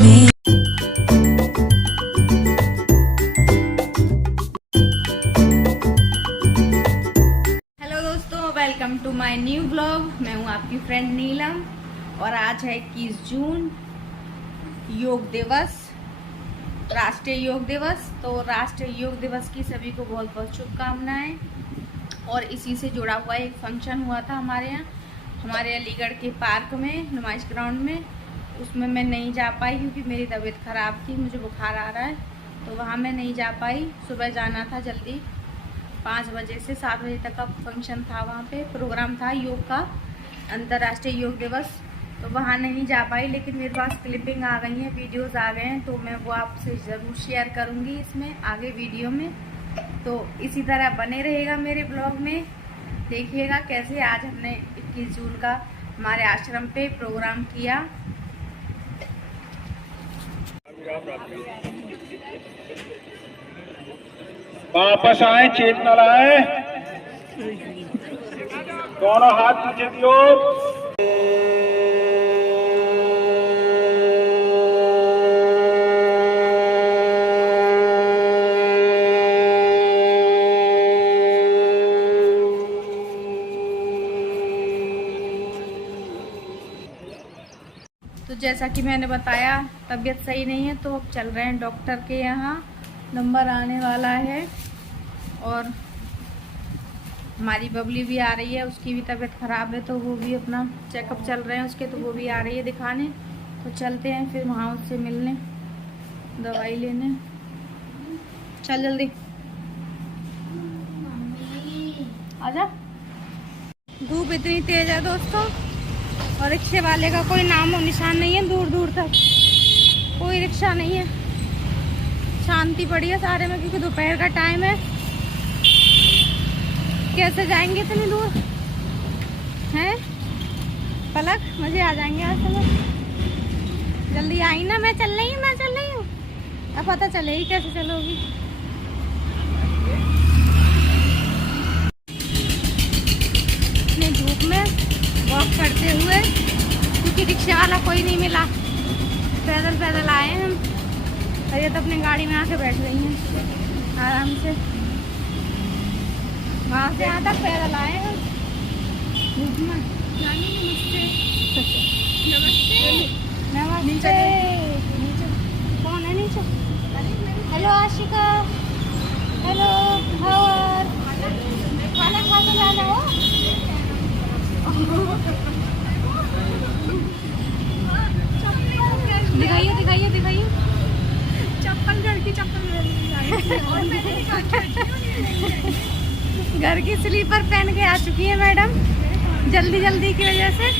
me. Hello दोस्तों, welcome to my new blog. मैं हूँ आपकी फ्रेंड नीलम और आज है 21 जून, योग दिवस, राष्ट्रीय योग दिवस। तो राष्ट्रीय योग दिवस की सभी को बहुत बहुत शुभकामनाएं। और इसी से जुड़ा हुआ एक फंक्शन हुआ था हमारे यहाँ, हमारे अलीगढ़ के पार्क में, नुमाइश ग्राउंड में। उसमें मैं नहीं जा पाई क्योंकि मेरी तबीयत ख़राब थी, मुझे बुखार आ रहा है, तो वहाँ मैं नहीं जा पाई। सुबह जाना था जल्दी, 5 बजे से 7 बजे तक का फंक्शन था, वहाँ पे प्रोग्राम था योग का, अंतर्राष्ट्रीय योग दिवस। तो वहाँ नहीं जा पाई, लेकिन मेरे पास क्लिपिंग आ गई हैं, वीडियोस आ गए हैं, तो मैं वो आपसे ज़रूर शेयर करूँगी इसमें आगे वीडियो में। तो इसी तरह बने रहेगा मेरे ब्लॉग में, देखिएगा कैसे आज हमने 21 जून का हमारे आश्रम पे प्रोग्राम किया। वापस आए, चेतना लाए, दोनों हाथ नीचे दियो। तो जैसा कि मैंने बताया, तबीयत सही नहीं है, तो अब चल रहे हैं डॉक्टर के यहाँ, नंबर आने वाला है। और हमारी बबली भी आ रही है, उसकी भी तबीयत ख़राब है, तो वो भी अपना चेकअप चल रहे हैं उसके, तो वो भी आ रही है दिखाने। तो चलते हैं फिर वहाँ उससे मिलने, दवाई लेने। चल जल्दी आजा। धूप इतनी तेज है दोस्तों, और रिक्शे वाले का कोई नाम और निशान नहीं है, दूर दूर तक कोई रिक्शा नहीं है, शांति पड़ी है सारे में, क्योंकि दोपहर का टाइम है। कैसे जाएंगे इतनी दूर हैं पलक, मजे आ जाएंगे आज तुम्हें। जल्दी आई ना, मैं चल रही हूँ। अब पता चलेगी कैसे चलोगी। इतनी धूप में वॉक करते हुए, क्योंकि रिक्शे वाला कोई नहीं मिला, पैदल पैदल आए हम। और ये तो अपनी गाड़ी में आके बैठ गई हैं आराम से, वहाँ से यहाँ तक पैदल आए हैं धूप में। नानी नमस्ते। नमस्ते। कौन है नीचे? हेलो आशिका, हेलो हवर, खाना खा के जाना हो। दिखाइए चप्पल, घर की चप्पल घर की स्लीपर पहन के आ चुकी है मैडम, जल्दी की वजह से।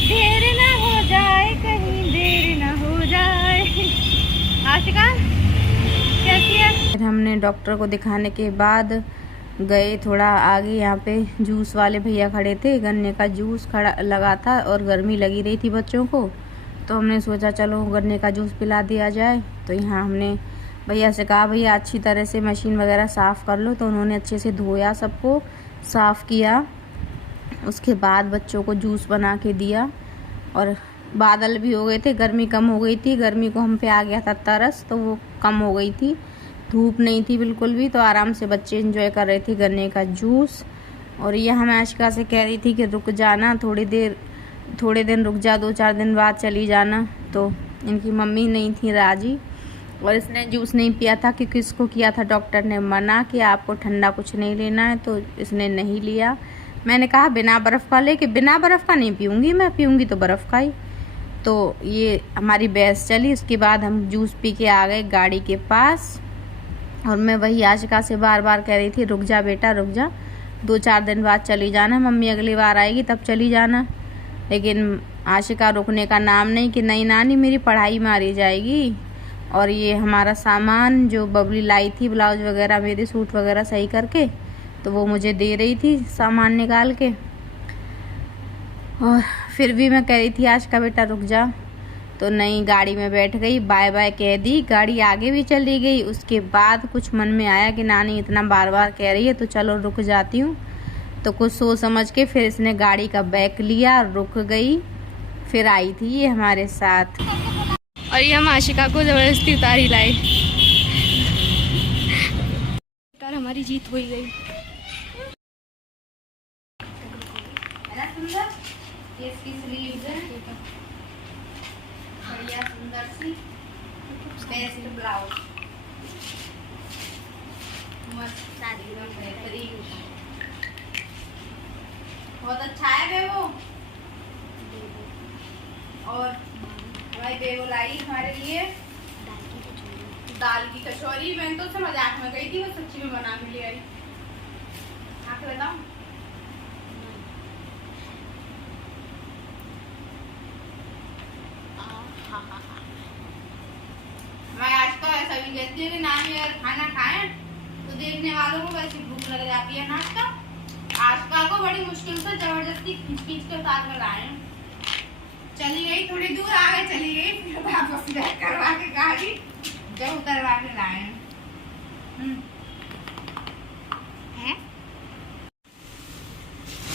देर ना हो जाए, कहीं देर ना हो जाए। आशिका कैसी है? फिर हमने डॉक्टर को दिखाने के बाद गए थोड़ा आगे, यहाँ पे जूस वाले भैया खड़े थे, गन्ने का जूस खड़ा लगा था और गर्मी लगी रही थी बच्चों को, तो हमने सोचा चलो गन्ने का जूस पिला दिया जाए। तो यहाँ हमने भैया से कहा, भैया अच्छी तरह से मशीन वगैरह साफ़ कर लो, तो उन्होंने अच्छे से धोया, सबको साफ़ किया। उसके बाद बच्चों को जूस बना के दिया। और बादल भी हो गए थे, गर्मी कम हो गई थी, गर्मी को हम पे आ गया था तरस, तो वो कम हो गई थी, धूप नहीं थी बिल्कुल भी, तो आराम से बच्चे एंजॉय कर रहे थे गन्ने का जूस। और ये हमें आशिका से कह रही थी कि रुक जाना थोड़े दिन रुक जा, 2-4 दिन बाद चली जाना। तो इनकी मम्मी नहीं थी राजी, और इसने जूस नहीं पिया था, क्योंकि इसको किया था डॉक्टर ने मना कि आपको ठंडा कुछ नहीं लेना है, तो इसने नहीं लिया। मैंने कहा बिना बर्फ़ का ले, कि बिना बर्फ़ का नहीं पीऊँगी, मैं पीऊँगी तो बर्फ़ का ही। तो ये हमारी बहस चली। उसके बाद हम जूस पी के आ गए गाड़ी के पास, और मैं वही आशिका से बार बार कह रही थी, रुक जा बेटा रुक जा, 2-4 दिन बाद चली जाना, मम्मी अगली बार आएगी तब चली जाना। लेकिन आशिका रुकने का नाम नहीं, कि नहीं नानी मेरी पढ़ाई मारी जाएगी। और ये हमारा सामान जो बबली लाई थी, ब्लाउज वगैरह, मेरे सूट वगैरह सही करके, तो वो मुझे दे रही थी सामान निकाल के। और फिर भी मैं कह रही थी आशिका बेटा रुक जा, तो नहीं, गाड़ी में बैठ गई, बाय बाय कह दी, गाड़ी आगे भी चली गई। उसके बाद कुछ मन में आया कि नानी इतना बार बार कह रही है, तो चलो रुक जाती हूँ। तो कुछ सोच समझ के फिर इसने गाड़ी का बैक लिया, रुक गई, फिर आई थी ये हमारे साथ। और ये हम आशिका को जबरदस्ती उतारी लाए। हमारी जीत हो ही गई। सुंदर ये इसकी स्लीव्स है, बढ़िया सुंदर सी बेस्ट ब्लाउज, मस्त साड़ी एकदम बेहतरीन, बहुत अच्छा है बेबो। और हमारी बेबो लाई हमारे लिए दाल की कचौरी। मैंने तो उससे मजाक में गई थी, वो सच्ची में बना के ले आई। आके बताऊं मैं आज तो ऐसा भी कहती हूँ कि ना ही अगर खाना खाएं तो देखने वालों को वैसी भूख लग जाती है। नाश्ता आशका को बड़ी मुश्किल से जबरदस्ती खींच खींच के उतार कर लाए। चली गई, थोड़ी दूर आगे चली गई, फिर वापस बैक करवा के गाड़ी जब उतरवा के लाए हैं।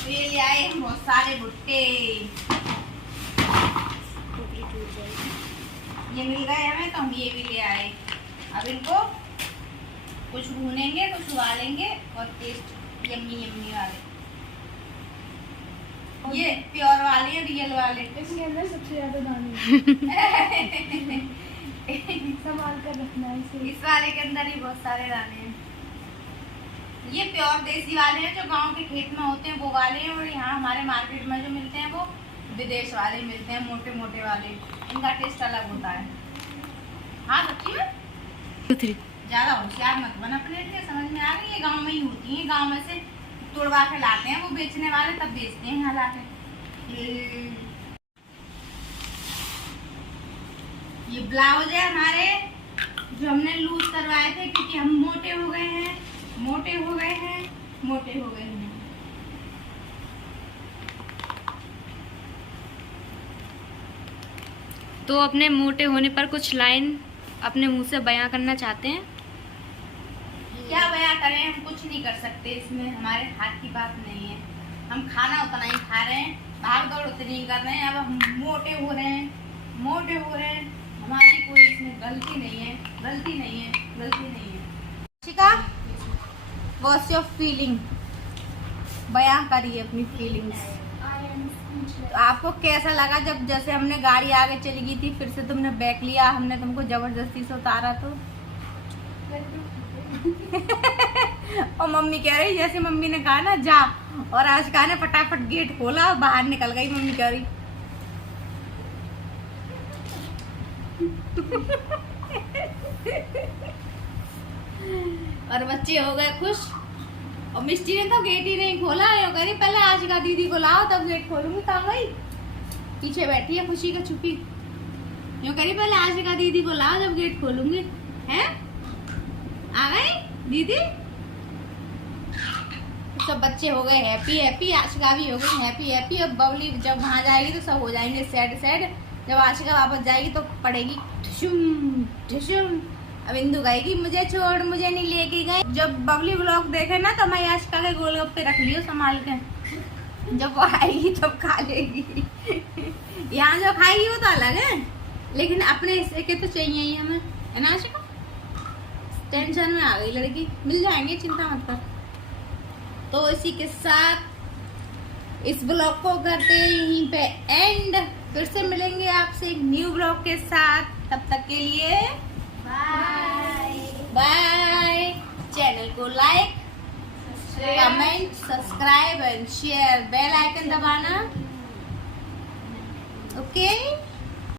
ये ले आए हम बहुत सारे भुट्टे, ये मिल गए हमें तो हम ये भी ले आए। अब इनको कुछ भूनेंगे, कुछ उबालेंगे और टेस्ट यम्मी यम्मी वाले। ये प्योर वाले हैं, रियल वाले। इसके अंदर सबसे ज्यादा दाने संभाल कर रखना है इसे। इस वाले के अंदर ही बहुत सारे दाने हैं। ये प्योर देसी वाले हैं जो गांव के खेत में होते हैं, वो वाले हैं। और यहाँ हमारे मार्केट में जो मिलते हैं वो विदेश वाले मिलते हैं, मोटे मोटे वाले। इनका टेस्ट अलग होता है। हाँ सच्ची में ज्यादा होशियार मत बना प्लेट के, समझ में आ गई। ये गांव में ही होती है, गांव में से तोड़वा के लाते हैं वो बेचने वाले, तब बेचते हैं यहाँ लाके। ये ब्लाउज है हमारे जो हमने लूज करवाए थे, क्योंकि हम मोटे हो गए हैं, मोटे हो गए हैं, मोटे हो गए हैं। तो अपने मोटे होने पर कुछ लाइन अपने मुंह से बयां करना चाहते हैं। क्या बयां करें, हम कुछ नहीं कर सकते, इसमें हमारे हाथ की बात नहीं है। हम खाना उतना ही खा रहे हैं, भाग दौड़ उतनी ही कर रहे हैं। अब हम मोटे हो रहे हैं, मोटे हो रहे हैं। हमारी कोई इसमें गलती नहीं है, गलती नहीं है, गलती नहीं है। शिका, व्हाट्स योर फीलिंग? बयां करिए अपनी फीलिंग्स। तो आपको कैसा लगा जब जैसे हमने गाड़ी आगे चली गई थी, फिर से तुमने बैक लिया, हमने तुमको जबरदस्ती से उतारा तो? और मम्मी कह रही, जैसे मम्मी ने कहा ना जा, और आशिका ने फटाफट गेट खोला और बाहर निकल गई। मम्मी कह रही और बच्चे हो गए खुश। और मिस्टी ने तो गेट ही नहीं खोला, यो करी पहले आशिका दीदी को लाओ तब गेट खोलूंगी। कहाँ गई? पीछे बैठी है खुशी का छुपी। यो करी पहले आशिका दीदी को लाओ जब गेट खोलूंगी। हैं? आ गई दीदी? सब बच्चे हो गए हैप्पी हैप्पी, आशिका भी हो गई हैप्पी हैप्पी। अब बबली जब वहां जाएगी तो सब हो जाएंगे सैड सैड। जब आशिका वापस जाएगी तो पड़ेगी ठुशुम ठुशुम। अब इंदु कहेगी मुझे छोड़, मुझे नहीं लेके गए। जब बबली व्लॉग देखे ना तो मैं आशिका के गोलगप्पे रख लियो संभाल के, जब वो आएगी तब खा लेगी। यहाँ जो खाएगी वो तो अलग है, लेकिन अपने हिस्से के तो चाहिए ही हमें, है ना आशिका? टेंशन में आ गई लड़की, मिल जाएंगे चिंता मत कर। तो इसी के साथ इस ब्लॉग को करते यहीं पे एंड। फिर से मिलेंगे आपसे एक न्यू ब्लॉग के साथ, तब तक के लिए बाय बाय। चैनल को like, comment, subscribe and share, bell icon दबाना। ओके।